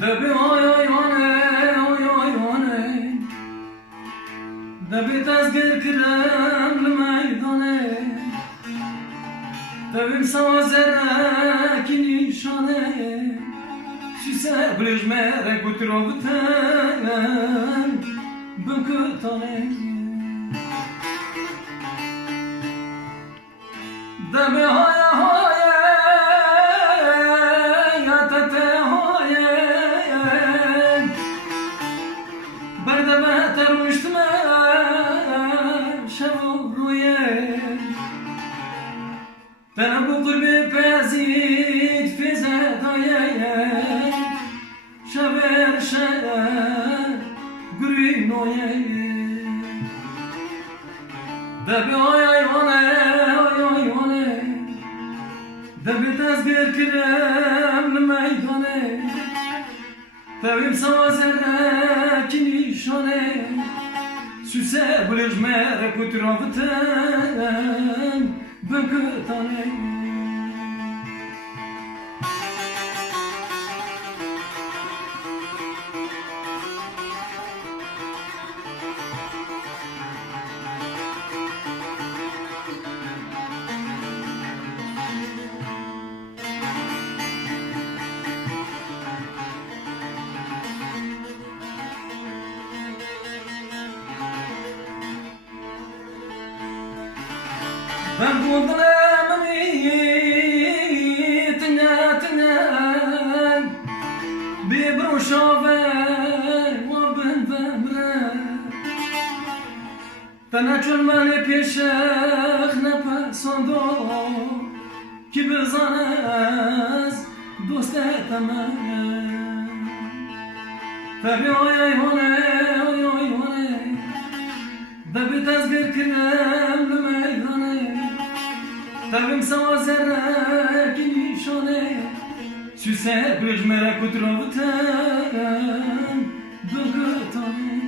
دبی آی آی آی دبی تزگر کرم لمیدانه دبیم سوازرکی نیشانه شیسه بلیج مره کترو بتن بکتانه دبی های های یا تته های برده بهتر مشتمه شو رویه تنبو قربي بازيد في زادايا شبر شاد قرينويا دبي آي وانا دبي تزبير كرام لميدانه دبي مسوازر كني شانه سوسه بلج مره كترافتن بكتانه Ben buldum'ı tına bir broşave ve ben vemre Tana çölmeni peşek ne pesando ki bizanez dost etemem Tabi oy da bir tezgir kirem meydane Tabim savazer ki nişane Süse böcmere kudravten Bıgıtane